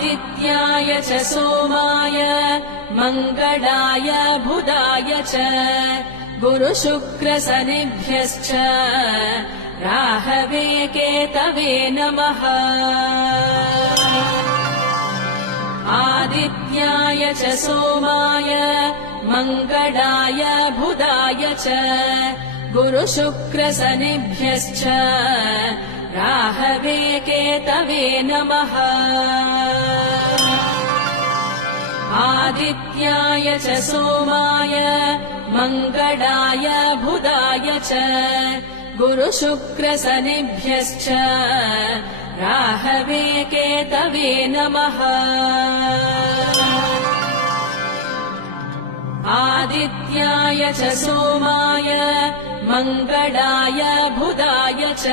आदित्याय च सोमाय मङ्गलाय बुधाय च गुरुशुक्रशनिभ्यश्च राहवे केतवे नमः। आदित्याय च सोमाय मङ्गलाय बुधाय च गुरुशुक्रशनिभ्यश्च राहवे केतवे नमः। आदित्याय च सोमाय मङ्गलाय बुधाय च गुरुशुक्रशनिभ्यश्च राहवे केतवे नमः। आदित्याय च सोमाय मङ्गलाय बुधाय च